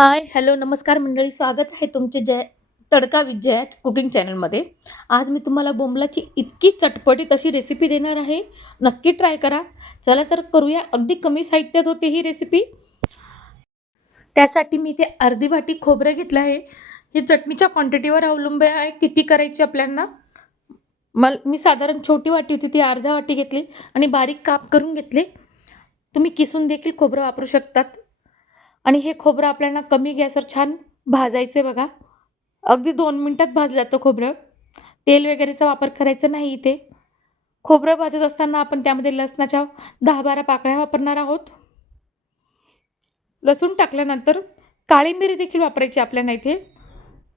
हाय, hello, नमस्कार मंडळी. स्वागत आहे तुमचे तडका विथ जया कुकिंग चॅनलमध्ये. आज मी तुम्हाला बोंबलाची इतकी चटपटीत अशी रेसिपी देणार आहे. नक्की ट्राय करा. चला तर करूया. अगदी कमी साहित्यात होते ही रेसिपी. त्यासाठी मी इथे अर्धी वाटी खोबरं घेतलं आहे. ही चटणीच्या क्वांटिटीवर अवलंबून आहे किती करायची आपल्याला. मी साधारण छोटी वाटी होती ती अर्धा वाटी घेतली आणि बारीक काप करून घेतले. तुम्ही किसून देखील खोबरं वापरू शकतात. आणि हे खोबरं आपल्याला कमी गॅसवर छान भाजायचं आहे बघा. अगदी 2 मिनिटात भाजलं जातं खोबरं. तेल वगैरेचा वापर करायचा नाही इथे. खोबरं भाजत असताना आपण त्यामध्ये लसणाच्या 10-12 पाकळ्या वापरणार आहोत. लसूण टाकल्यानंतर काळी मिरी देखील वापरायची आपल्याला इथे.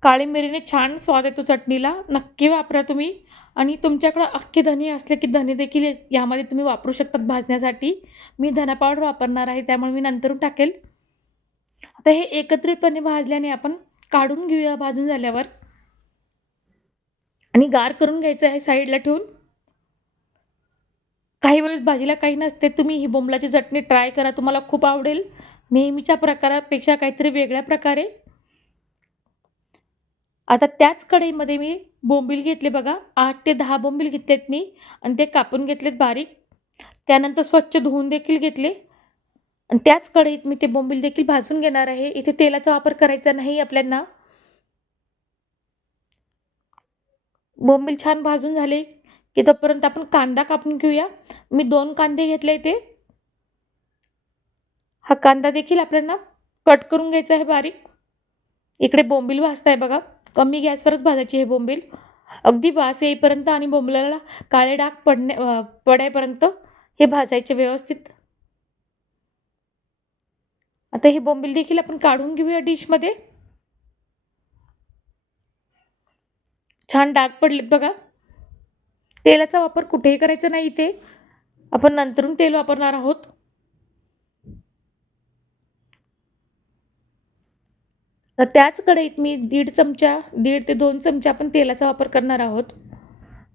काळी मिरीने छान स्वाद येतो चटणीला. नक्की वापरा तुम्ही. आणि तुमच्याकडे अख्खे धने असले की धने देखील यामध्ये तुम्ही वापरू शकतात भाजण्यासाठी. मी धना पावडर वापरणार आहे त्यामुळे मी नंतरून टाकेल. आता हे एकत्रितपणे भाजल्याने आपण काढून घेऊया भाजून झाल्यावर आणि गार करून घ्यायचं आहे साईडला ठेवून. काही वेळेस भाजीला काही नसते. तुम्ही ही बोंबलाची चटणी ट्राय करा. तुम्हाला खूप आवडेल. नेहमीच्या प्रकारापेक्षा काहीतरी वेगळ्या प्रकारे. आता त्याच कढईमध्ये मी बोंबील घेतले बघा. 8 ते 10 बोंबील घेतलेत मी आणि ते कापून घेतलेत बारीक. त्यानंतर स्वच्छ धुवून देखील घेतले आणि त्याच कढईत मी ते बोंबील देखील भाजून घेणार आहे. इथे तेलाचा वापर करायचा नाही आपल्याला. बोंबील छान भाजून झाले, की तोपर्यंत आपण कांदा कापून घेऊया. मी 2 कांदे घेतले इथे. हा कांदा देखील आपल्याला कट करून घ्यायचा आहे बारीक. इकडे बोंबील भाजताय बघा. कमी गॅसवरच भाजायची हे बोंबील. अगदी वास येईपर्यंत आणि बोंबलाला काळे डाग पडेपर्यंत हे भाजायचे व्यवस्थित. आता हे बोंबील देखील आपण काढून घेऊया डिशमध्ये. छान डाग पडलेत बघा. तेलाचा वापर कुठेही करायचा नाही इथे. आपण नंतरून तेल वापरणार आहोत. तर त्याच कढईत मी 1.5 ते 2 चमचे आपण तेलाचा वापर करणार आहोत.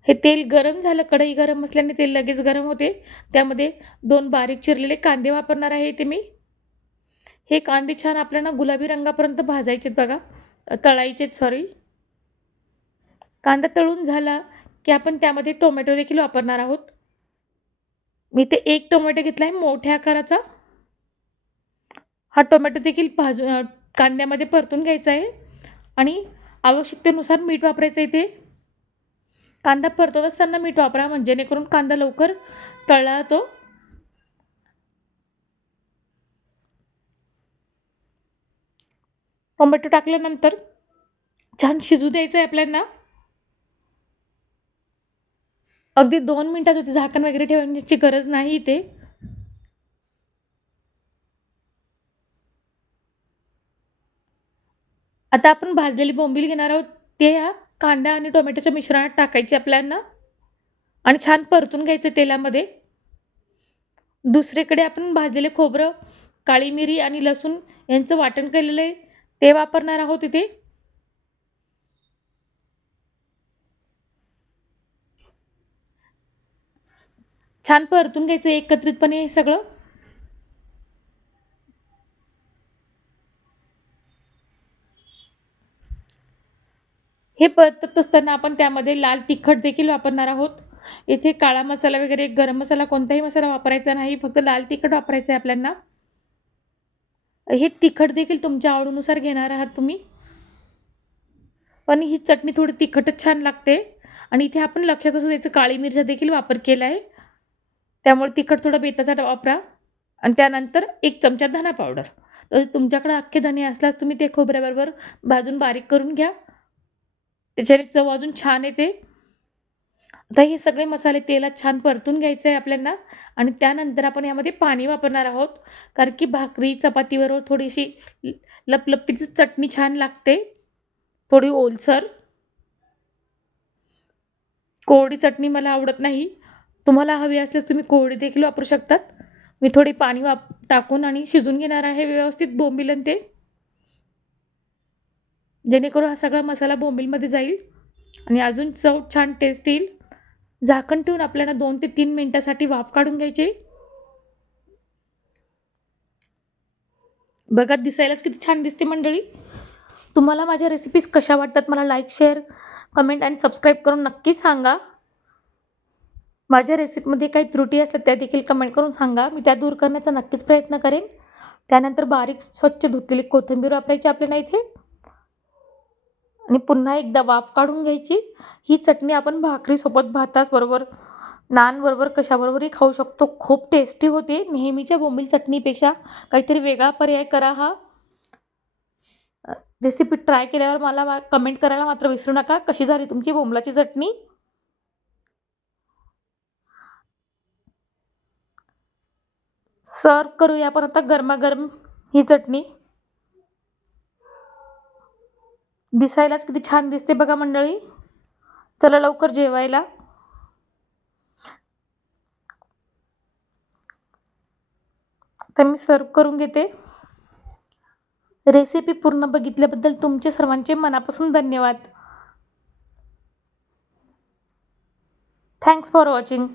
हे तेल गरम झालं, कढई गरम असल्याने तेल लगेच गरम होते. त्यामध्ये 2 बारीक चिरलेले कांदे वापरणार आहे इथे मी. हे कांदे छान आपल्याला गुलाबी रंगापर्यंत भाजायचेत बघा. तळायचेत सॉरी. कांदा तळून झाला, की आपण त्यामध्ये टोमॅटो देखील वापरणार आहोत. मी ते 1 टोमॅटो घेतला आहे मोठ्या आकाराचा. हा टोमॅटो देखील कांद्यामध्ये परतून घ्यायचा आहे आणि आवश्यकतेनुसार मीठ वापरायचं इथे. कांदा परतवत असताना मीठ वापरा म्हणजे जेणेकरून कांदा लवकर तळला जातो. टोमॅटो टाकल्यानंतर छान शिजू द्यायचं आहे आपल्याला. अगदी 2 मिनिटात होते. झाकण वगैरे ठेवण्याची गरज नाही इथे. आता आपण भाजलेली बोंबील घेणार आहोत. ते या कांदा आणि टोमॅटोच्या मिश्रणात टाकायचे आपल्याला आणि छान परतून घ्यायचं तेलामध्ये. दुसरीकडे आपण भाजलेले खोबरं, काळी मिरी आणि लसूण यांचं वाटण केलेलं आहे ते वापरणार आहोत इथे. छान परतून घ्यायचं एकत्रितपणे हे सगळं. हे परतत असताना आपण त्यामध्ये लाल तिखट देखील वापरणार आहोत. इथे काळा मसाला वगैरे, गरम मसाला कोणताही मसाला वापरायचा नाही. फक्त लाल तिखट वापरायचं आहे आपल्याला. हे तिखट देखील तुमच्या आवडीनुसार घेणार आहात तुम्ही. पण ही चटणी थोडी तिखटच छान लागते आणि इथे आपण लक्षात असू द्यायचं काळी मिरचा देखील वापर केला आहे. त्यामुळे तिखट थोडं बेताचा वापरा आणि त्यानंतर 1 चमचा धना पावडर. तर तुमच्याकडे अख्खे धने असल्यास तुम्ही ते खोबऱ्याबरोबर भाजून बारीक करून घ्या. त्याच्याने चव अजून छान येते. आता हे सगळे मसाले तेलात छान परतून घ्यायचे आहे आपल्याला आणि त्यानंतर आपण यामध्ये पाणी वापरणार आहोत. कारण की भाकरी, चपातीबरोबर थोडीशी लपलपीत चटणी छान लागते. थोडी ओलसर. कोरडी चटणी मला आवडत नाही. तुम्हाला हवी असल्यास तुम्ही कोरडी देखील वापरू शकतात. मी थोडी पाणी टाकून आणि शिजवून घेणार आहे व्यवस्थित बोंबील आणि ते. जेणेकरून हा सगळा मसाला बोंबीलमध्ये जाईल आणि अजून चव छान टेस्ट येईल. झाकण ठेवून आपल्याला 2 ते 3 मिनिटासाठी वाफ काढून घ्यायची. बघा दिसायलाच किती छान दिसते मंडळी. तुम्हाला माझ्या रेसिपीज कशा वाटतात मला लाईक, शेअर, कमेंट आणि सबस्क्राईब करून नक्की सांगा. माझ्या रेसिपीमध्ये काही त्रुटी असतात त्या देखील कमेंट करून सांगा. मी त्या दूर करण्याचा नक्कीच प्रयत्न करेन. त्यानंतर बारीक स्वच्छ धुतलेली कोथिंबीर वापरायची आपल्याला इथे आणि पुन्हा एकदा वाफ काढून घ्यायची. ही चटणी आपण भाकरीसोबत, भाताबरोबर, नानबरोबर कशाबरोबरही खाऊ शकतो. खूप टेस्टी होते. नेहमीच्या बोंबील चटणीपेक्षा काहीतरी वेगळा पर्याय करा हा. रेसिपी ट्राय केल्यावर मला कमेंट करायला मात्र विसरू नका. कशी झाली तुमची बोंबलाची चटणी? सर्व्ह करूया आपण आता गरमागरम ही चटणी. दिसायलाच किती छान दिसते बघा मंडळी. चला लवकर जेवायला. तर मी सर्व्ह करून घेते. रेसिपी पूर्ण बघितल्याबद्दल तुमचे सर्वांचे मनापासून धन्यवाद. Thanks for watching.